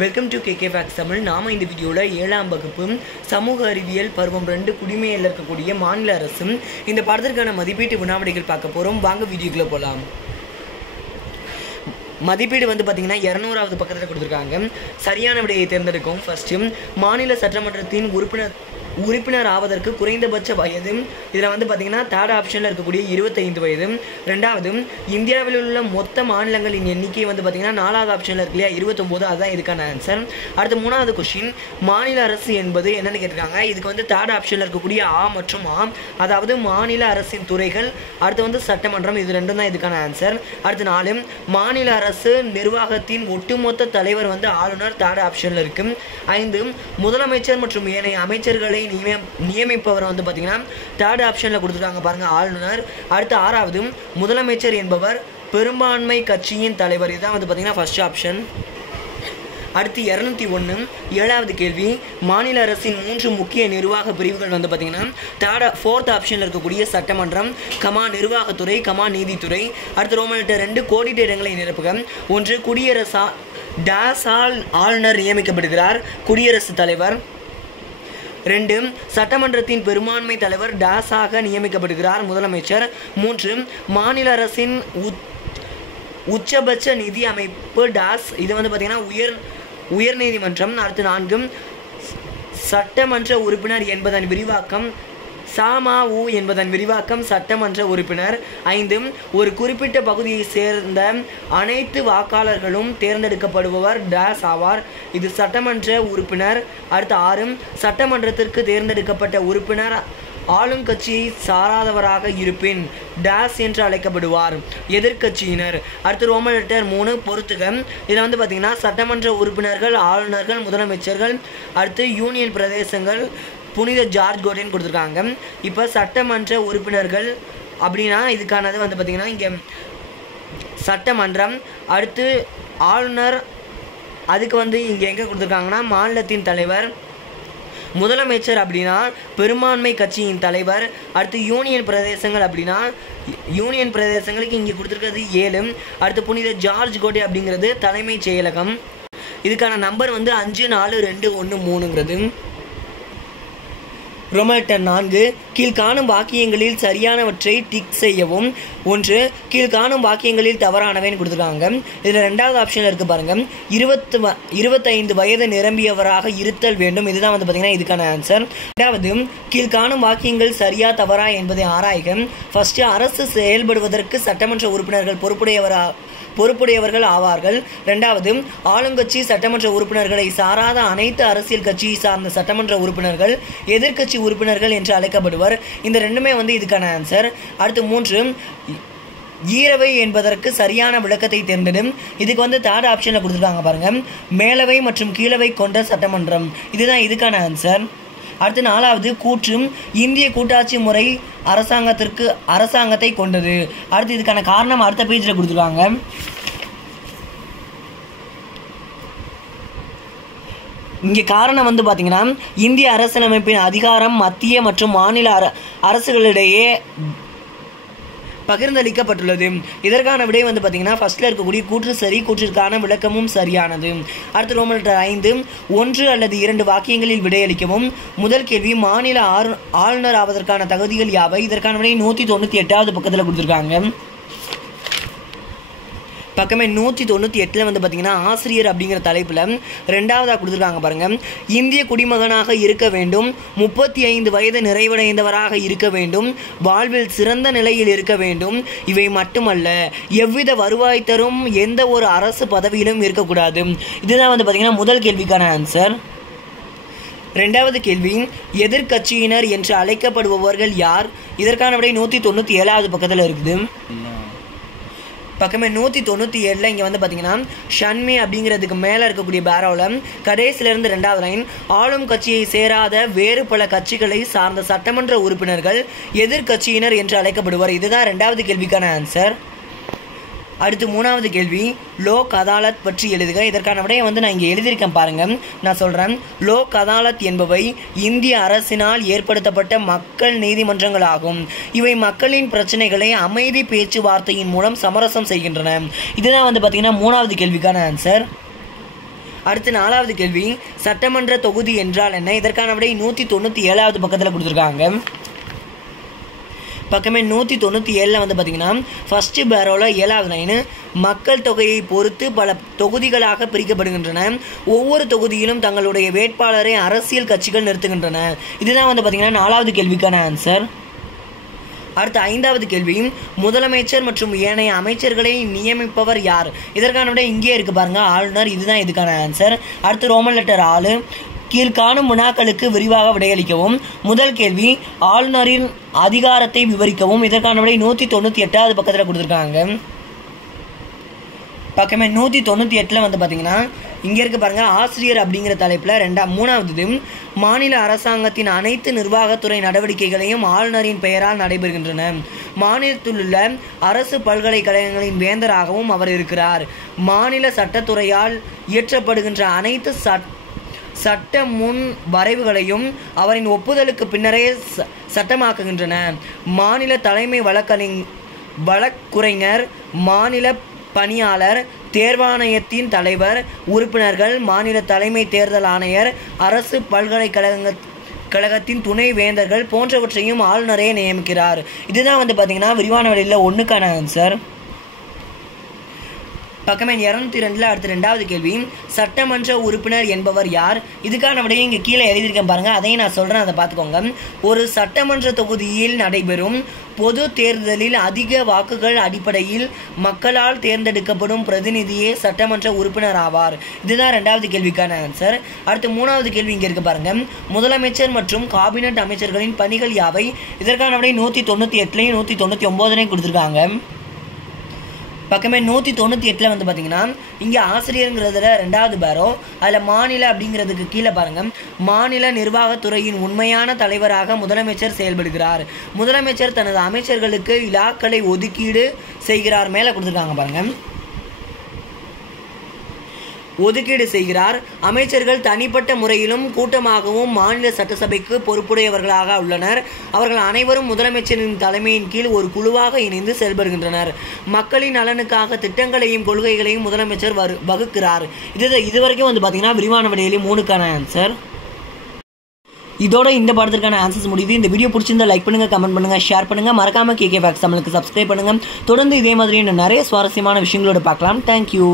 Welcome to KK facts Tamil. நாம் இந்த வீடியோவில் 7ஆம் வகுப்பு சமூக அறிவியல் பருவம் 2 குடிமையில் இருக்கக்கூடிய மாநில அரசும் இந்த பாடத்திற்கான மதிப்பீட்டு வினாவிடைகள் பார்க்க போகிறோம். வாங்க வீடியோக்குள்ளே போகலாம். மதிப்பீடு பார்த்திங்கன்னா 200வது பக்கத்தில் கொடுத்துருக்காங்க. சரியான விடையை தேர்ந்தெடுக்கும். ஃபஸ்ட்டு, மாநில சட்டமன்றத்தின் உறுப்பினர் ஆவதற்கு குறைந்தபட்ச வயது. இதில் பார்த்திங்கன்னா தேர்ட் ஆப்ஷனில் இருக்கக்கூடிய 25 வயது. ரெண்டாவது, இந்தியாவில் உள்ள மொத்த மாநிலங்களின் எண்ணிக்கை பார்த்திங்கன்னா 4வது ஆப்ஷனில் இருக்கு இல்லையா, 29. அதுதான் இதுக்கான ஆன்சர். அடுத்து 3வது கொஸ்டின், மாநில அரசு என்பது என்னென்னு கேட்டிருக்காங்க. இதுக்கு தேர்ட் ஆப்ஷனில் இருக்கக்கூடிய ஆ மற்றும் ஆ, அதாவது மாநில அரசின் துறைகள். அடுத்து சட்டமன்றம். இது ரெண்டும் தான் இதுக்கான ஆன்சர். அடுத்து 4, மாநில அரசு நிர்வாகத்தின் ஒட்டுமொத்த தலைவர் ஆளுநர். தேர்ட் ஆப்ஷனில் இருக்குது. 5, முதலமைச்சர் மற்றும் ஏனைய அமைச்சர்களை நியமிப்பவர் பார்த்திங்கன்னா தேர்ட் ஆப்ஷனில் கொடுத்துருக்காங்க பாருங்கள், ஆளுநர். அடுத்து 6வது, முதலமைச்சர் என்பவர் பெரும்பான்மை கட்சியின் தலைவர். இதுதான் பார்த்திங்கன்னா ஃபர்ஸ்ட் ஆப்ஷன். அடுத்து 201, 7வது கேள்வி, மாநில அரசின் 3 முக்கிய நிர்வாக பிரிவுகள் பார்த்திங்கன்னா ஃபோர்த் ஆப்ஷனில் இருக்கக்கூடிய சட்டமன்றம், நிர்வாகத்துறை, நீதித்துறை. அடுத்து ரோமன் லெட்டர் 2, கோடிட்ட இடங்களை நிரப்புக. 1, ஆளுநர் நியமிக்கப்படுகிறார், குடியரசுத் தலைவர். 2, சட்டமன்றத்தின் பெரும்பான்மை தலைவர் ஆக நியமிக்கப்படுகிறார், முதலமைச்சர். 3, மாநில அரசின் உச்சபட்ச நிதி அமைப்பு இது பார்த்திங்கன்னா உயர்நீதிமன்றம். அடுத்து 4, சட்டமன்ற உறுப்பினர் என்பதன் விரிவாக்கம், என்பதன் விரிவாக்கம் சட்டமன்ற உறுப்பினர். 5, ஒரு குறிப்பிட்ட பகுதியை சேர்ந்த அனைத்து வாக்காளர்களும் தேர்ந்தெடுக்கப்படுபவர் ஆவார், இது சட்டமன்ற உறுப்பினர். அடுத்து 6, சட்டமன்றத்திற்கு தேர்ந்தெடுக்கப்பட்ட உறுப்பினர் ஆளுங்கட்சியை சாராதவராக இருப்பின் என்று அழைக்கப்படுவார், எதிர்கட்சியினர். அடுத்து ரோமன் லெட்டர் 3, பொறுத்துக. இதில் பார்த்திங்கன்னா சட்டமன்ற உறுப்பினர்கள், ஆளுநர்கள், முதலமைச்சர்கள். அடுத்து யூனியன் பிரதேசங்கள் புனித ஜார்ஜ் கோட்டைன்னு கொடுத்துருக்காங்க. இப்போ சட்டமன்ற உறுப்பினர்கள் அப்படின்னா இதுக்கானது பார்த்திங்கன்னா இங்கே சட்டமன்றம். அடுத்து ஆளுநர், அதுக்கு இங்கே எங்கே கொடுத்துருக்காங்கன்னா மாநிலத்தின் தலைவர். முதலமைச்சர் அப்படின்னா பெரும்பான்மை கட்சியின் தலைவர். அடுத்து யூனியன் பிரதேசங்கள் அப்படின்னா யூனியன் பிரதேசங்களுக்கு இங்கே கொடுத்துருக்கிறது 7. அடுத்து புனித ஜார்ஜ் கோட்டை அப்படிங்கிறது தலைமைச் செயலகம். இதுக்கான நம்பர் 54213ங்கிறது. ரோமன் 4, கீழ்காணும் வாக்கியங்களில் சரியானவற்றை டிக் செய்யவும். 1, கீழ்காணும் வாக்கியங்களில் தவறானவைன்னு கொடுத்துருக்காங்க. இதில் 2வது ஆப்ஷனில் இருக்குது பாருங்கள், 25 வயது நிரம்பியவராக இருத்தல் வேண்டும். இதுதான் பார்த்திங்கன்னா இதுக்கான ஆன்சர். 2வது, கீழ்காணும் வாக்கியங்கள் சரியா தவறா என்பதை ஆராய்க. ஃபஸ்ட்டு, அரசு செயல்படுவதற்கு சட்டமன்ற உறுப்பினர்கள் பொறுப்புடையவர்கள் ஆவார்கள். 2வது, ஆளுங்கட்சி சட்டமன்ற உறுப்பினர்களை சாராத அனைத்து அரசியல் கட்சியை சார்ந்த சட்டமன்ற உறுப்பினர்கள் எதிர்கட்சி உறுப்பினர்கள் என்று அழைக்கப்படுவர். இந்த ரெண்டுமே இதுக்கான ஆன்சர். அடுத்து 3, ஈரவை என்பதற்கு சரியான விளக்கத்தை தேர்ந்தெடும். இதுக்கு தேர்ட் ஆப்ஷனில் கொடுத்துருக்காங்க பாருங்கள், மேலவை மற்றும் கீழவை கொண்ட சட்டமன்றம். இதுதான் இதுக்கான ஆன்சர். அடுத்து 4வது, கூற்று இந்திய கூட்டாட்சி முறை அரசாங்கத்தை கொண்டது. அடுத்து இதுக்கான காரணம் அடுத்த பேஜில் கொடுத்துருக்காங்க. இங்கே காரணம் பார்த்திங்கன்னா இந்திய அரசியலமைப்பின் அதிகாரம் மத்திய மற்றும் மாநில அரசுகளிடையே பகிர்ந்தளிக்கப்பட்டுள்ளது. இதற்கான விடை பார்த்திங்கன்னா ஃபர்ஸ்ட்டில் இருக்கக்கூடிய கூற்று சரி, கூற்றிற்கான விளக்கமும் சரியானது. அடுத்து ரோமன் லெட்டர் 5, 1 அல்லது 2 வாக்கியங்களில் விடையளிக்கவும். முதல் கேள்வி, மாநில ஆளுநர் ஆவதற்கான தகுதிகள் யாவை? இதற்கான விடை 198வது பக்கத்தில் கொடுத்துருக்காங்க. பக்கமே 198ல் பார்த்திங்கன்னா ஆசிரியர் அப்படிங்கிற தலைப்பில் 2வதாக கொடுத்துருக்காங்க பாருங்கள், இந்திய குடிமகனாக இருக்க வேண்டும், 35 வயது நிறைவடைந்தவராக இருக்க வேண்டும், வாழ்வில் சிறந்த நிலையில் இருக்க வேண்டும். இவை மட்டுமல்ல, எவ்வித வருவாய் தரும் எந்த ஒரு அரசு பதவியிலும் இருக்கக்கூடாது. இதுதான் பார்த்திங்கன்னா முதல் கேள்விக்கான ஆன்சர். 2வது கேள்வி, எதிர்கட்சியினர் என்று அழைக்கப்படுபவர்கள் யார்? இதற்கான விடை 197வது பக்கத்தில் இருக்குது. பக்கமே 197ல் இங்கே பார்த்திங்கன்னா ஷன்மி அப்படிங்கிறதுக்கு மேலே இருக்கக்கூடிய பேரோவில் கடைசியிலிருந்து 2வது லைன், ஆளும் கட்சியை சேராத வேறு பல கட்சிகளை சார்ந்த சட்டமன்ற உறுப்பினர்கள் எதிர்கட்சியினர் என்று அழைக்கப்படுவார். இதுதான் 2வது கேள்விக்கான ஆன்சர். அடுத்து 3வது கேள்வி, லோக் அதாலத் பற்றி எழுதுக. இதற்கான விடையை நான் இங்கே எழுதியிருக்கேன் பாருங்கள், நான் சொல்கிறேன். லோக் அதாலத் என்பவை இந்திய அரசினால் ஏற்படுத்தப்பட்ட மக்கள் நீதிமன்றங்கள் ஆகும். இவை மக்களின் பிரச்சனைகளை அமைதி பேச்சுவார்த்தையின் மூலம் சமரசம் செய்கின்றன. இதுதான் பார்த்திங்கன்னா 3வது கேள்விக்கான ஆன்சர். அடுத்து 4வது கேள்வி, சட்டமன்ற தொகுதி என்றால் என்ன? இதற்கான விடை 197வது பக்கத்தில் கொடுத்துருக்காங்க. பக்கமே 197 வந்து பார்த்தீங்கன்னா ஃபர்ஸ்ட் பேரோவில் 7வது லைனு, மக்கள் தொகையை பொறுத்து பல தொகுதிகளாக பிரிக்கப்படுகின்றன. ஒவ்வொரு தொகுதியிலும் தங்களுடைய வேட்பாளரை அரசியல் கட்சிகள் நிறுத்துகின்றன. இதுதான் வந்து பார்த்தீங்கன்னா 4வது கேள்விக்கான ஆன்சர். அடுத்த 5வது கேள்வி, முதலமைச்சர் மற்றும் ஏனைய அமைச்சர்களை நியமிப்பவர் யார்? இதற்கான விட இங்கே இருக்கு பாருங்க, ஆளுநர். இதுதான் இதுக்கான ஆன்சர். அடுத்து ரோமன் லெட்டர் 4, கீழ்காணும் வினாக்களுக்கு விரிவாக விடையளிக்கவும். முதல் கேள்வி, ஆளுநரின் அதிகாரத்தை விவரிக்கவும். இதற்கான விடை 198வது பக்கத்தில் கொடுத்துருக்காங்க. பக்கமே 198 வந்து பார்த்தீங்கன்னா இங்கே இருக்கு பாருங்க, ஆசிரியர் அப்படிங்கிற தலைப்பில் 3வது, மாநில அரசாங்கத்தின் அனைத்து நிர்வாகத்துறை நடவடிக்கைகளையும் ஆளுநரின் பெயரால் நடைபெறுகின்றன. மாநிலத்தில் உள்ள அரசு பல்கலைக்கழகங்களின் வேந்தராகவும் அவர் இருக்கிறார். மாநில சட்டத்துறையால் இயற்றப்படுகின்ற அனைத்து சட்ட முன் வரைவுகளையும் அவரின் ஒப்புதலுக்கு பின்னரே சட்டமாக்குகின்றன. மாநில தலைமை வழக்குரைஞர், மாநில பணியாளர், தேர்வாணையத்தின் தலைவர், உறுப்பினர்கள், மாநில தலைமை தேர்தல் ஆணையர், அரசு பல்கலைக்கழகத்தின் துணை வேந்தர்கள் போன்றவற்றையும் ஆளுநரே நியமிக்கிறார். இதுதான் வந்து பார்த்தீங்கன்னா விரிவான விடையில் 1க்கான ஆன்சர். பக்கமே 202 அடுத்த 2வது கேள்வி, சட்டமன்ற உறுப்பினர் என்பவர் யார்? இதுக்கான விடையை இங்கே கீழே எழுதியிருக்கேன் பாருங்க, அதையும் நான் சொல்கிறேன், அதை பார்த்துக்கோங்க. ஒரு சட்டமன்ற தொகுதியில் நடைபெறும் பொது தேர்தலில் அதிக வாக்குகள் அடிப்படையில் மக்களால் தேர்ந்தெடுக்கப்படும் பிரதிநிதியே சட்டமன்ற உறுப்பினர் ஆவார். இதுதான் 2வது கேள்விக்கான ஆன்சர். அடுத்து 3வது கேள்வி இங்கே இருக்கு பாருங்க, முதலமைச்சர் மற்றும் காபினட் அமைச்சர்களின் பணிகள் யாவை? இதற்கான விடை 198 199 கொடுத்துருக்காங்க. பக்கமே 198 வந்து பார்த்தீங்கன்னா இங்கே ஆசிரியருங்கிறதுல 2வது பேரோ, அதில் மாநில அப்படிங்கிறதுக்கு கீழே பாருங்கள், மாநில நிர்வாகத்துறையின் உண்மையான தலைவராக முதலமைச்சர் செயல்படுகிறார். முதலமைச்சர் தனது அமைச்சர்களுக்கு இலாக்களை ஒதுக்கீடு செய்கிறார். மேலே கொடுத்துருக்காங்க பாருங்கள், ஒதுக்கீடு செய்கிறார். அமைச்சர்கள் தனிப்பட்ட முறையிலும் கூட்டமாகவும் மாநில சட்டசபைக்கு பொறுப்புடையவர்களாக உள்ளனர். அவர்கள் அனைவரும் முதலமைச்சரின் தலைமையின் கீழ் ஒரு குழுவாக இணைந்து செயல்படுகின்றனர். மக்களின் நலனுக்காக திட்டங்களையும் கொள்கைகளையும் முதலமைச்சர் வகுக்கிறார். இதுவரைக்கும் வந்து பார்த்தீங்கன்னா விரிவான விடையிலே 3க்கான ஆன்சர். இதோட இந்த பாடத்திற்கான ஆன்சர்ஸ் முடியுது. இந்த வீடியோ பிடிச்சிருந்தா லைக் பண்ணுங்க, கமெண்ட் பண்ணுங்க, ஷேர் பண்ணுங்க, மறக்காம KK Facts தமிழுக்கு சப்ஸ்கிரைப் பண்ணுங்க. தொடர்ந்து இதே மாதிரி நிறைய சுவாரஸ்யமான விஷயங்களோட பார்க்கலாம். தேங்க்யூ.